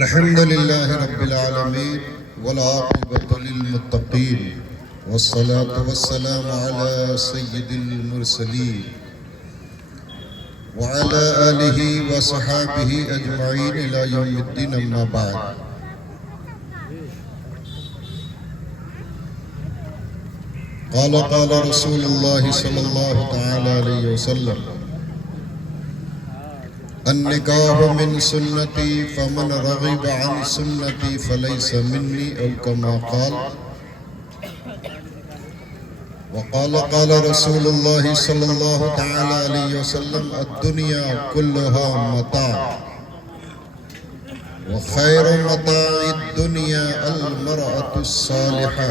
الحمد لله رب العالمين والعاقبة للمتقين والصلاة والسلام على سيد المرسلين وعلى آله وصحابه أجمعين إلى يوم الدين أما بعد. قال رسول الله صلى الله تعالى عليه وسلم: النکاح من سنتی فمن رغب عن سنتی فلیس منی او کما قال. وقال رسول اللہ صلی اللہ تعالی علیہ وسلم: الدنیا كلها متاع وخیر متاع الدنیا المرأة الصالحة.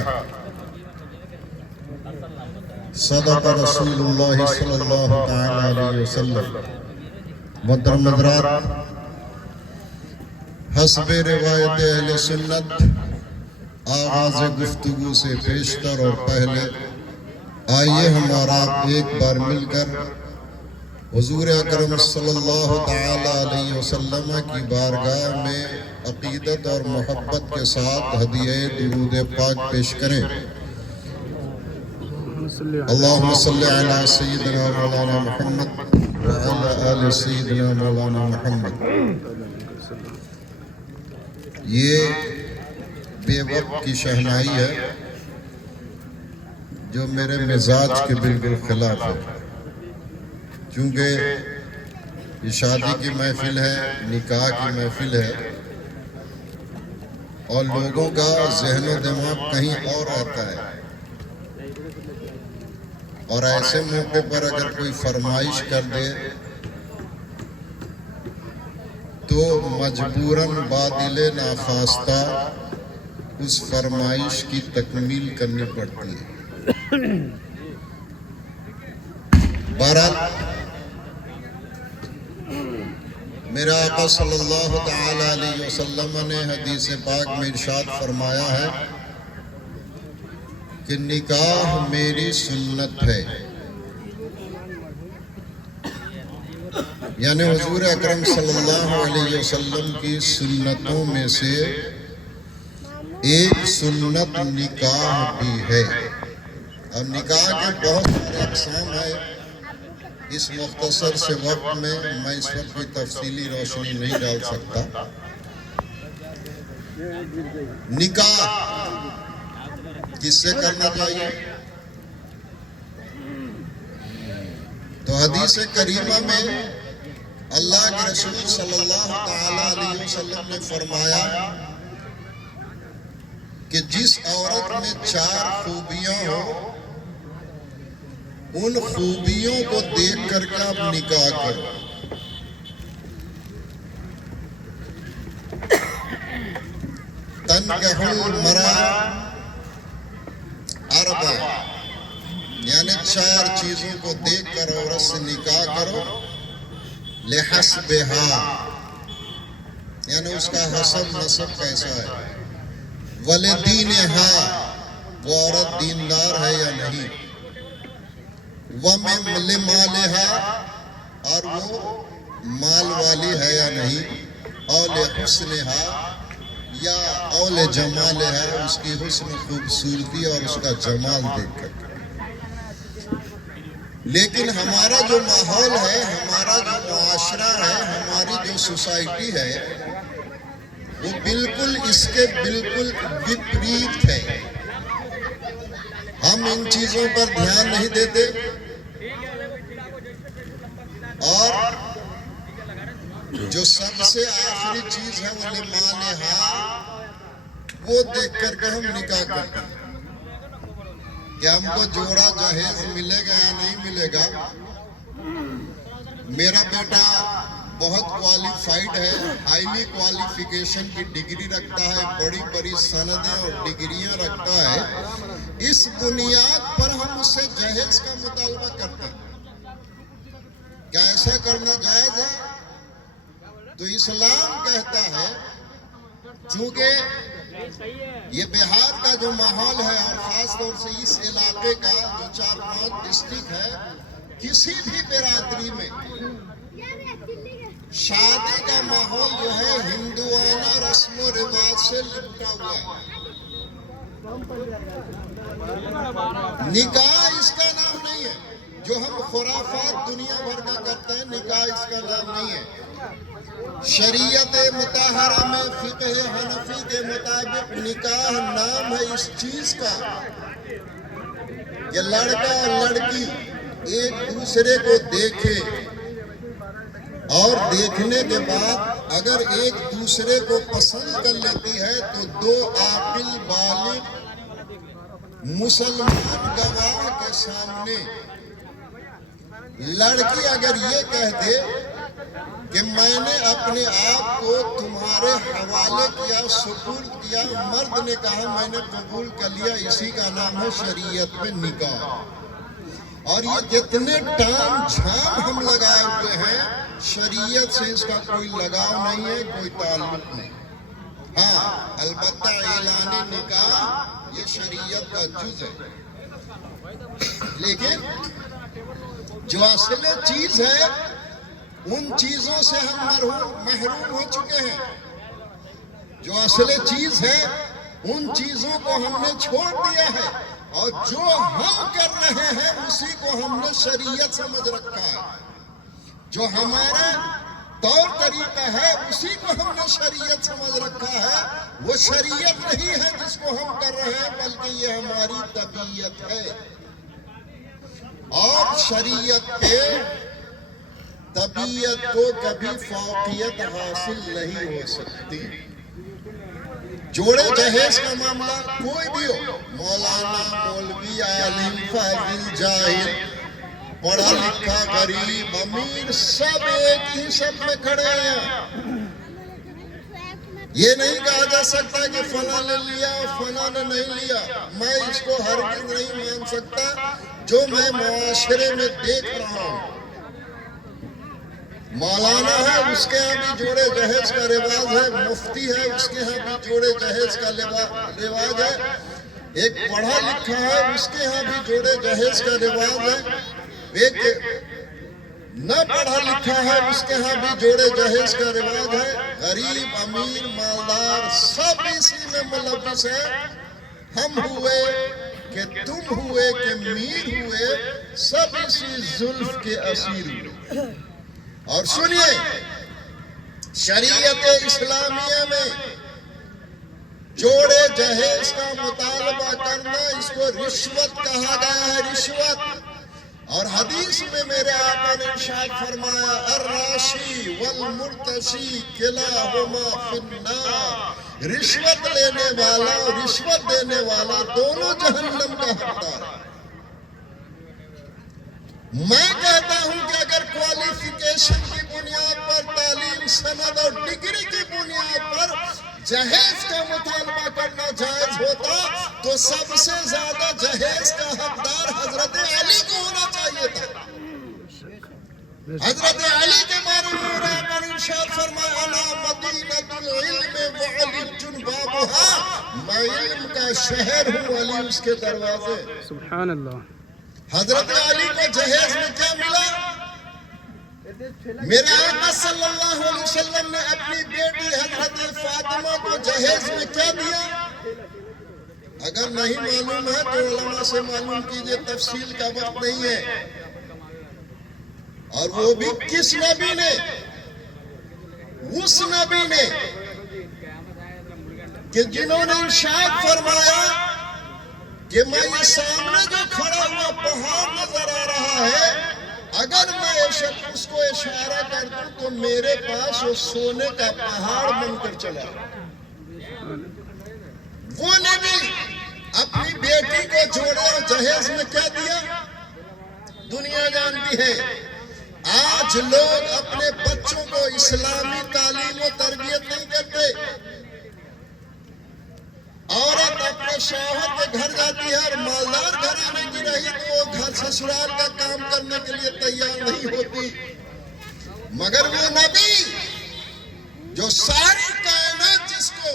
صدق رسول اللہ صلی اللہ تعالی علیہ وسلم. محترم حضرات، حسب روایت اہل سنت آغاز گفتگو سے پیشتر اور پہلے آئیے ہمارا ایک بار مل کر حضور اکرم صلی اللہ تعالی علیہ وسلم کی بارگاہ میں عقیدت اور محبت کے ساتھ ہدیہ درود پاک پیش کریں. اللہم صلی علی سیدنا مولانا محمد وعلی آل سیدنا مولانا محمد. یہ بے وقت کی شہنائی ہے جو میرے مزاج کے بالکل خلاف ہے، چونکہ یہ شادی کی محفل ہے، نکاح کی محفل ہے اور لوگوں کا ذہن و دماغ کہیں اور آتا ہے، اور ایسے موقع پر اگر کوئی فرمائش کر دے تو مجبوراً بادل ناخواستہ اس فرمائش کی تکمیل کرنی پڑتی ہے. بہرحال میرا آقا صلی اللہ تعالی علیہ وسلم نے حدیث پاک میں ارشاد فرمایا ہے کہ نکاح میری سنت ہے. یعنی حضور اکرم صلی اللہ علیہ وسلم کی سنتوں میں سے ایک سنت نکاح بھی ہے. اب نکاح کے بہت سارے اقسام ہیں، اس مختصر سے وقت میں اس وقت کوئی تفصیلی روشنی نہیں ڈال سکتا. نکاح کس سے کرنا چاہیے؟ تو حدیث کریمہ میں اللہ کے رسول صلی اللہ تعالی علیہ وسلم نے فرمایا کہ جس عورت میں 4 خوبیاں ہوں ان خوبیوں کو دیکھ کر کے آپ نکاح کرو. تنکح المرأة اربع، یعنی 4 چیزوں کو دیکھ کر عورت سے نکاح کرو. لحسبها، یعنی اس کا حسب نسب کیسا ہے. ولدینہا، وہ عورت دیندار ہے یا نہیں. لمالہا، اور وہ مال والی ہے یا نہیں. اور لحسنہا، یا اول جمال ہے، اس کی حسن خوبصورتی اور اس کا جمال دیکھ کر. لیکن ہمارا جو ماحول ہے، ہمارا جو معاشرہ ہے، ہماری جو سوسائٹی ہے، وہ بالکل اس کے بالکل وپریت ہے. ہم ان چیزوں پر دھیان نہیں دیتے اور جو سب سے آخری چیز ہے وہ لمالہا، وہ دیکھ کر کے ہم نکاح کرتے ہیں کہ ہم کو جوڑا جہیز ملے گا یا نہیں ملے گا. میرا بیٹا بہت کوالیفائیڈ ہے، ہائیلی کوالیفیکیشن کی ڈگری رکھتا ہے، بڑی بڑی سندیں اور ڈگریاں رکھتا ہے. اس بنیاد پر ہم اس سے جہیز کا مطالبہ کرتے ہیں. کیا ایسا کرنا جائز ہے؟ تو اسلام کہتا ہے، چونکہ یہ بہار کا جو ماحول ہے اور خاص طور سے اس علاقے کا جو 4-5 ڈسٹرکٹ ہے، کسی بھی برادری میں شادی کا ماحول جو ہے ہندوانہ رسم رواج سے لپٹا ہوا ہے۔ نکاح اس کا نام نہیں ہے، جو ہم خرافات دنیا بھر کا کرتے ہیں، نکاح اس کا نام نہیں ہے۔ شریعت مطہرہ میں فقہ حنفی کے مطابق نکاح نام ہے اس چیز کا کہ لڑکا اور لڑکی ایک دوسرے کو دیکھے اور دیکھنے کے بعد اگر ایک دوسرے کو پسند کر لیتی ہے تو دو عاقل بالغ مسلمان گواہ کے سامنے لڑکی اگر یہ کہہ دے کہ میں نے اپنے آپ کو تمہارے حوالے کیا، سپرد کیا، مرد نے کہا میں نے قبول کر لیا، اسی کا نام ہے شریعت میں نکاح۔ اور یہ جتنے ٹام جھام ہم لگائے ہوئے ہیں، شریعت سے اس کا کوئی لگاؤ نہیں ہے، کوئی تعلق نہیں۔ ہاں البتہ اعلان نکاح یہ شریعت کا جز ہے، لیکن جو اصل چیز ہے ان چیزوں سے ہم محروم ہو چکے ہیں۔ جو اصل چیز ہے ان چیزوں کو ہم نے چھوڑ دیا ہے، اور جو ہم کر رہے ہیں اسی کو ہم نے شریعت سمجھ رکھا ہے۔ جو ہمارا طور طریقہ ہے اسی کو ہم نے شریعت سمجھ رکھا ہے۔ وہ شریعت نہیں ہے جس کو ہم کر رہے ہیں، بلکہ یہ ہماری طبیعت ہے۔ اور شریعت کے طبیعت کو کبھی فوقیت حاصل نہیں ہو سکتی۔ جوڑے جہیز کا معاملہ کوئی بھی ہو، مولانا، مولوی، عالم، فاضل، جاہل، پڑھا لکھا، غریب، امیر، سب ایک ہی سب میں کھڑے ہیں۔ یہ نہیں کہا جا سکتا کہ فلاں نے لیا فلاں نے نہیں لیا۔ میں اس کو ہرگز نہیں مان سکتا جو میں معاشرے میں دیکھ رہا ہوں۔ مولانا ہے، اس کے ہاں بھی جوڑے جہیز کا رواج ہے، مفتی ہے، اس کے ہاں بھی جوڑے جہیز کا رواج ہے، ایک پڑھا لکھا ہے، اس کے ہاں بھی جوڑے جہیز کا رواج ہے، ایک نہ پڑھا لکھا ہے، اس کے ہاں بھی جوڑے جہیز کا رواج ہے۔ غریب، امیر، مالدار سب اسی میں ملوث ہیں۔ ہم ہوئے کہ تم ہوئے کہ میر ہوئے، سب اسی زلف کے اسیر ہوئے۔ اور سنیے، شریعت اسلامیہ میں جوڑے جہیز کا مطالبہ کرنا اس کو رشوت کہا گیا ہے، رشوت۔ اور حدیث میں میرے آقا نے ارشاد فرمایا، الراشی والمرتشی کلاہما فی النار، رشوت لینے والا اور رشوت دینے والا دونوں جہنم کا حقدار ہے۔ میں کہتا ہوں کہ اگر کوالیفیکیشن کی بنیاد پر، تعلیم، سند اور ڈگری کی بنیاد پر جہیز کا مطالبہ کرنا جائز ہوتا تو سب سے زیادہ جہیز کا حقدار حضرت علی کو ہونا چاہیے تھا۔ حضرت علی کے بارے میں آقا نے ارشاد فرمایا، انا مدینۃ العلم وعلی بابھا، میں علم کا شہر ہوں، علی اس کے دروازے۔ سبحان اللہ۔ حضرت علی کو جہیز میں کیا ملا؟ میرے آقا صلی اللہ علیہ وسلم نے اپنی بیٹی حضرت فاطمہ کو جہیز میں کیا دیا؟ اگر نہیں معلوم ہے تو علماء سے معلوم کیجئے، تفصیل کا وقت نہیں ہے۔ اور وہ بھی کس نبی نے؟ اس نبی نے کہ جنہوں نے ارشاد فرمایا کہ میں یہ سامنے جو کھڑا ہوا پہاڑ نظر آ رہا ہے، اگر میں اس کو اشارہ کر دوں تو میرے پاس وہ سونے کا پہاڑ بن کر چلا۔ وہ نبی اپنی بیٹی کو جوڑے اور جہیز میں کیا دیا؟ دنیا جانتی ہے۔ آج لوگ اپنے بچوں کو اسلامی تعلیم و تربیت نہیں کرتے۔ عورت اپنے شوہر کے گھر جاتی ہے اور مالدار گھرانے کی رہی تو وہ گھر سسرال کا کام کرنے کے لیے تیار نہیں ہوتی۔ مگر وہ نبی جو ساری کائنات جس کو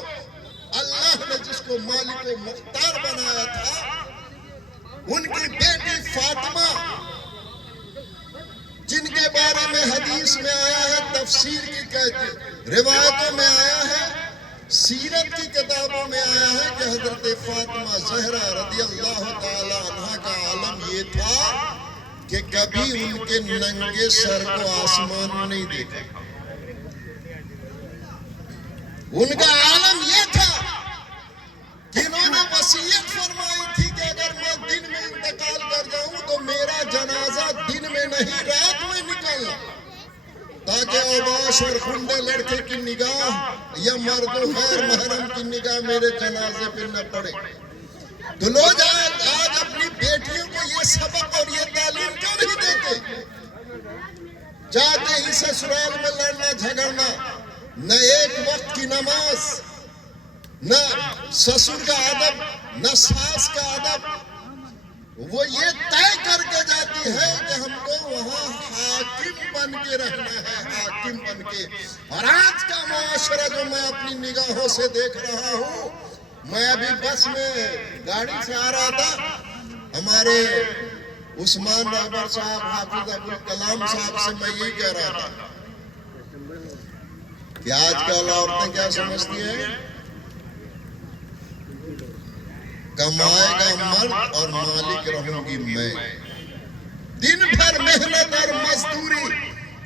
اللہ نے جس کو مالک و مختار بنایا تھا، ان کی بیٹی فاطمہ جن کے بارے میں حدیث میں آیا ہے، تفسیر کی کہتے روایتوں میں آیا ہے، سیرت کی کتابوں میں آیا ہے کہ حضرت فاطمہ زہرا رضی اللہ تعالی عنہ کا عالم یہ تھا کہ کبھی ان کے ننگے سر کو آسمان نہیں دیکھا. ان کا عالم یہ تھا کہ انہوں نے وصیت فرمائی تھی کہ اگر میں دن میں انتقال کر جاؤں تو میرا جنازہ دن میں نہیں رات میں نکلنا، تاکہ اوباش اور خنڈے لڑکے کی نگاہ یا مرد و غیر محرم کی نگاہ میرے جنازے پہ نہ پڑے. تو لوگ آج اپنی بیٹیوں کو یہ سبق اور یہ تعلیم کیوں نہیں دیتے؟ چاہتے ہی سسرال میں لڑنا جھگڑنا، نہ ایک وقت کی نماز، نہ سسر کا ادب، نہ ساس کا ادب. وہ یہ طے کر کے جاتی ہے کہ ہم کو وہاں حاکم بن کے رہنا ہے، حاکم بن کے. اور آج کا معاشرہ جو میں اپنی نگاہوں سے دیکھ رہا ہوں، میں ابھی بس میں گاڑی سے آ رہا تھا، ہمارے عثمان رہبر صاحب، حافظ ابوالکلام صاحب سے میں یہی کہہ رہا تھا کہ آج کل عورتیں کیا سمجھتی ہیں؟ کمائے گا مرد اور مالک رہوں گی میں. دن بھر محنت اور مزدوری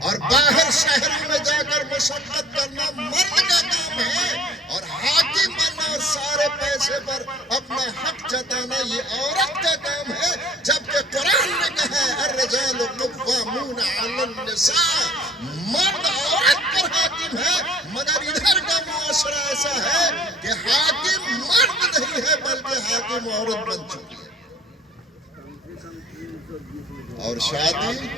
اور باہر شہروں میں جا کر مشقت کرنا مرد کا کام ہے، اور حاکم بننا اور سارے پیسے پر اپنا حق جتانا یہ عورت کا کام ہے. جبکہ قرآن نے کہا ہے الرجال قوامون علی النساء، مرد عورت پر حاکم ہے. مگر ادھر کا معاشرہ ایسا ہے کہ حاکم مرد نہیں ہے بلکہ حاکم عورت بن چکی ہے. اور شادی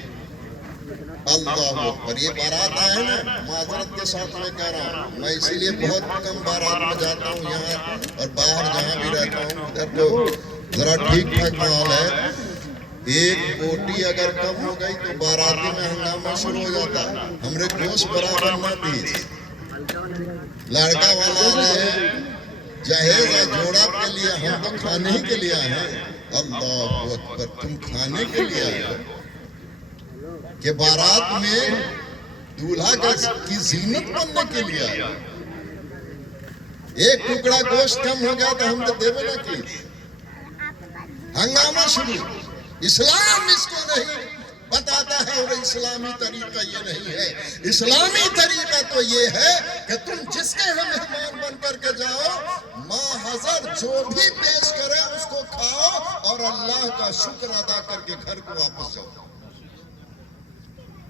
اللہ اکبر، یہ بارات آئے نا، معذرت کے ساتھ میں کہہ رہا ہوں، میں اسی لیے بہت کم بارات میں جاتا ہوں یہاں اور باہر جہاں بھی رہتا ہوں. ادھر تو ذرا ٹھیک ٹھاک ماحول ہے. ایک بوٹی اگر کم ہو گئی تو باراتی میں ہنگامہ شروع ہو جاتا ہے. ہمارے گوشت برابر نہ دیجیے، لڑکا والا آ رہے ہیں جہیز ہے جوڑا کے لیے، ہم تو کھانے ہی کے لیے آئے ہیں. اللہ اکبر، تم کھانے کے لیے آئے ہو کہ بارات میں دولہا کی زینت بننے کے لیے آئے. ایک ٹکڑا گوشت کم ہو گیا تو ہم تو دیوے نہ کی، ہنگامہ شروع. اسلام اس کو نہیں بتاتا ہے، اور اسلامی طریقہ یہ نہیں ہے. اسلامی طریقہ تو یہ ہے کہ تم جس کے ہم مہمان بن کر کے جاؤ، ماں حضر جو بھی پیش کرے اس کو کھاؤ اور اللہ کا شکر ادا کر کے گھر کو واپس جاؤ.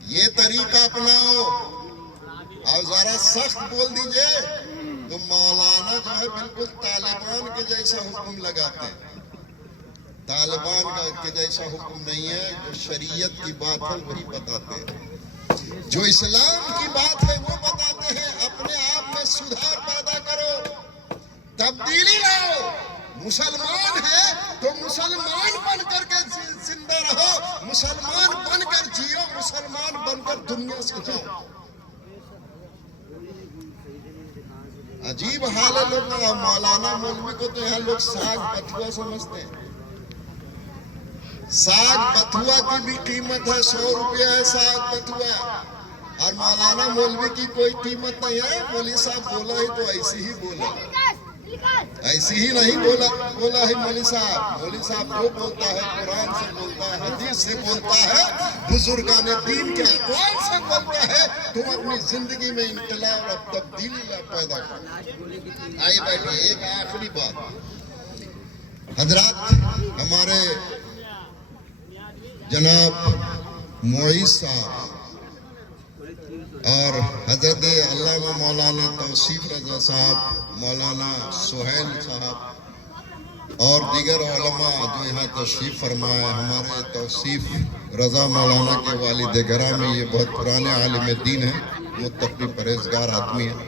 یہ طریقہ اپناؤ. اور ذرا سخت بول دیجئے تو مولانا جو ہے بالکل طالبان کے جیسا حکم لگاتے ہیں. طالبان کے جیسا حکم نہیں ہے. جو شریعت کی بات ہے وہی بتاتے ہیں، جو اسلام کی بات ہے وہ بتاتے ہیں. اپنے آپ میں سدھار پیدا کرو، تبدیلی لاؤ. مسلمان ہے تو مسلمان بن کر کے زندہ رہو، مسلمان بن کر جیو، مسلمان بن کر دنیا سے جاؤ. عجیب حال ہے لوگ. مولانا مولوی کو تو یہاں لوگ ساگ بتھوا سمجھتے ہیں. ساگ بتھوا کی بھی قیمت ہے، 100 روپیہ ہے ساگ بتھوا، اور مولانا مولوی کی کوئی قیمت نہیں ہے. مولوی صاحب بولا ہی تو ایسی ہی بولا، ایسی ہی نہیں بولا ہے مولوی صاحب. مولوی صاحب جو بولتا ہے قرآن سے بولتا ہے، حدیث سے بولتا ہے، بزرگان دین کے اقوال سے بولتا ہے. تم اپنی زندگی میں انقلاب اور تبدیلی پیدا کرو. آئیے بیٹھیے. ایک آخری بات، حضرات ہمارے جناب معیز صاحب اور حضرت علامہ مولانا توصیف رضا صاحب، مولانا سہیل صاحب اور دیگر علماء جو یہاں تشریف فرمائے. ہمارے توصیف رضا مولانا کے والد گرامی، یہ بہت پرانے عالم دین ہیں، متقی پرہیزگار آدمی ہیں.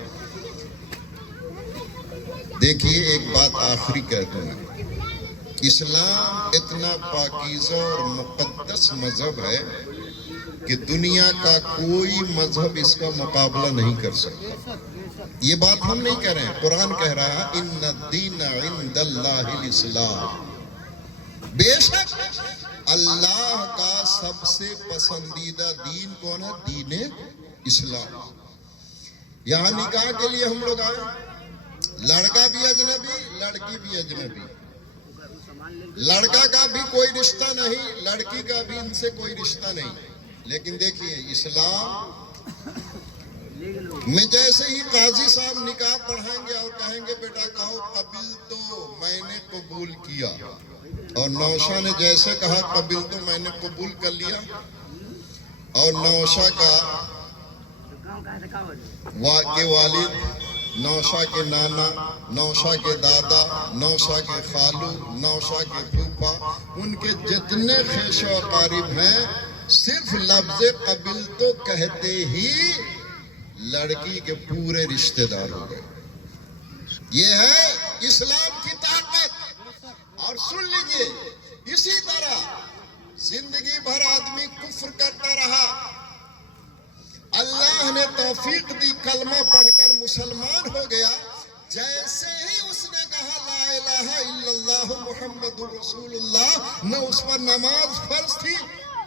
دیکھیے ایک بات آخری کہتا ہوں، اسلام اتنا پاکیزہ اور مقدس مذہب ہے کہ دنیا کا کوئی مذہب اس کا مقابلہ نہیں کر سکتا. یہ بات ہم نہیں کہہ رہے ہیں، قرآن کہہ رہا ہے ان الدین عند اللہ الاسلام. بے شک اللہ کا سب سے پسندیدہ دین کون ہے؟ دین اسلام. یہاں نکاح کے لیے ہم لوگ آئے، لڑکا بھی اجنبی، لڑکی بھی اجنبی، لڑکا کا بھی کوئی رشتہ نہیں، لڑکی کا بھی ان سے کوئی رشتہ نہیں. لیکن دیکھیے اسلام میں جیسے ہی قاضی صاحب نکاح پڑھائیں گے اور کہیں گے بیٹا کہو قبل تو میں نے قبول کیا، اور نوشا نے جیسے کہا قبل تو میں نے قبول کر لیا، اور نوشا کے والد، نوشا کے نانا، نوشا کے دادا، نوشا کے خالو، نوشا کے پھوپھا، ان کے جتنے خیش و اقارب ہیں صرف لفظ قبل تو کہتے ہی لڑکی کے پورے رشتہ دار ہو گئے. یہ ہے اسلام کی طاقت. اور سن لیجئے، اسی طرح زندگی بھر آدمی کفر کرتا رہا، اللہ نے توفیق دی، کلمہ پڑھ کر مسلمان ہو گیا. جیسے ہی اس نے کہا لا الہ الا اللہ محمد رسول اللہ، نہ اس پر نماز فرض تھی،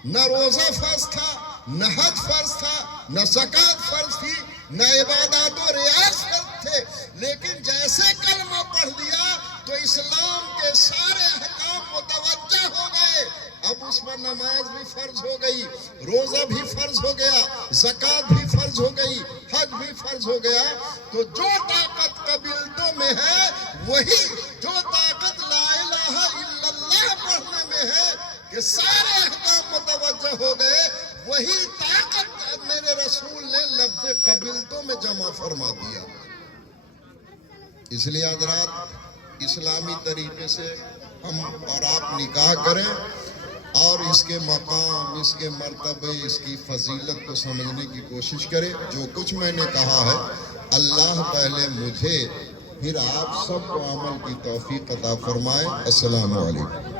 نہ روزہ فرض تھا، نہ حج فرض تھا، نہ زکوٰۃ فرض تھی، نہ عبادات و ریاض فرض تھے. لیکن جیسے کلمہ پڑھ لیا تو اسلام کے سارے احکام متوجہ ہو گئے. اب اس پر نماز بھی فرض ہو گئی، روزہ بھی فرض ہو گیا، زکوٰۃ بھی فرض ہو گئی، حج بھی فرض ہو گیا. تو جو طاقت قبیلتوں میں ہے وہی جو طاقت لا الہ الا اللہ پڑھنے میں ہے کہ سارے احکام متوجہ ہو گئے، وہی طاقت میرے رسول نے لفظ قبیلتوں میں جمع فرما دیا. اس لیے حضرات اسلامی طریقے سے ہم اور آپ نکاح کریں اور اس کے مقام، اس کے مرتبے، اس کی فضیلت کو سمجھنے کی کوشش کریں. جو کچھ میں نے کہا ہے اللہ پہلے مجھے پھر آپ سب کو عمل کی توفیق عطا فرمائے. السلام علیکم.